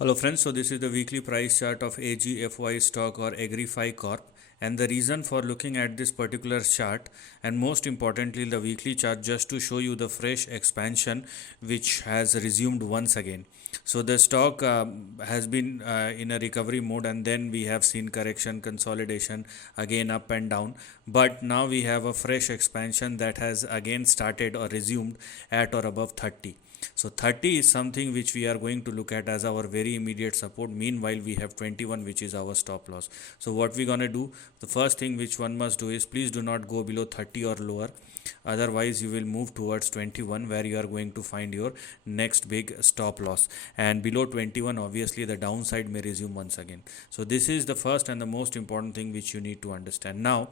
Hello friends, so this is the weekly price chart of AGFY stock or Agrify Corp, and the reason for looking at this particular chart and most importantly the weekly chart just to show you the fresh expansion which has resumed once again. So the stock has been in a recovery mode, and then we have seen correction, consolidation, again up and down, but now we have a fresh expansion that has again started or resumed at or above 30. So 30 is something which we are going to look at as our very immediate support. Meanwhile, we have 21, which is our stop loss. So what we're going to do, the first thing which one must do is please do not go below 30 or lower. Otherwise, you will move towards 21 where you are going to find your next big stop loss. And below 21, obviously the downside may resume once again. So this is the first and the most important thing which you need to understand. Now,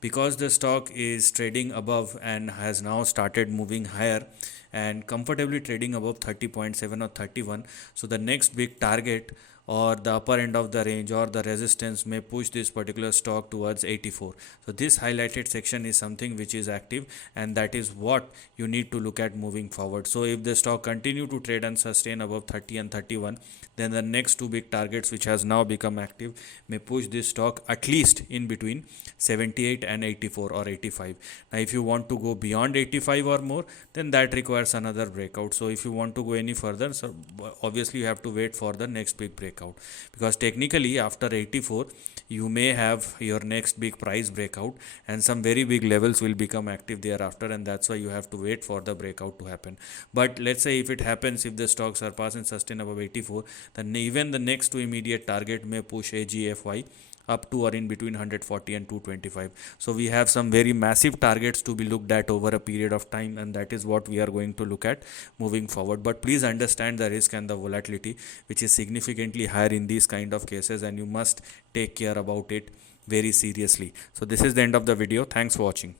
because the stock is trading above and has now started moving higher, and comfortably trading above 30.7 or 31, so the next big target or the upper end of the range or the resistance may push this particular stock towards 84. So this highlighted section is something which is active, and that is what you need to look at moving forward. So if the stock continue to trade and sustain above 30 and 31, then the next two big targets which has now become active may push this stock at least in between 78 and 84 or 85. Now if you want to go beyond 85 or more, then that requires another breakout. So if you want to go any further, so obviously you have to wait for the next big breakout, because technically after 84 you may have your next big price breakout and some very big levels will become active thereafter, and that's why you have to wait for the breakout to happen. But let's say if it happens, if the stock surpass and sustain above 84, then even the next two immediate target may push AGFY up to or in between 140 and 225. So we have some very massive targets to be looked at over a period of time, and that is what we are going to look at moving forward. But please understand the risk and the volatility which is significantly higher in these kind of cases, and you must take care about it very seriously. So this is the end of the video. Thanks for watching.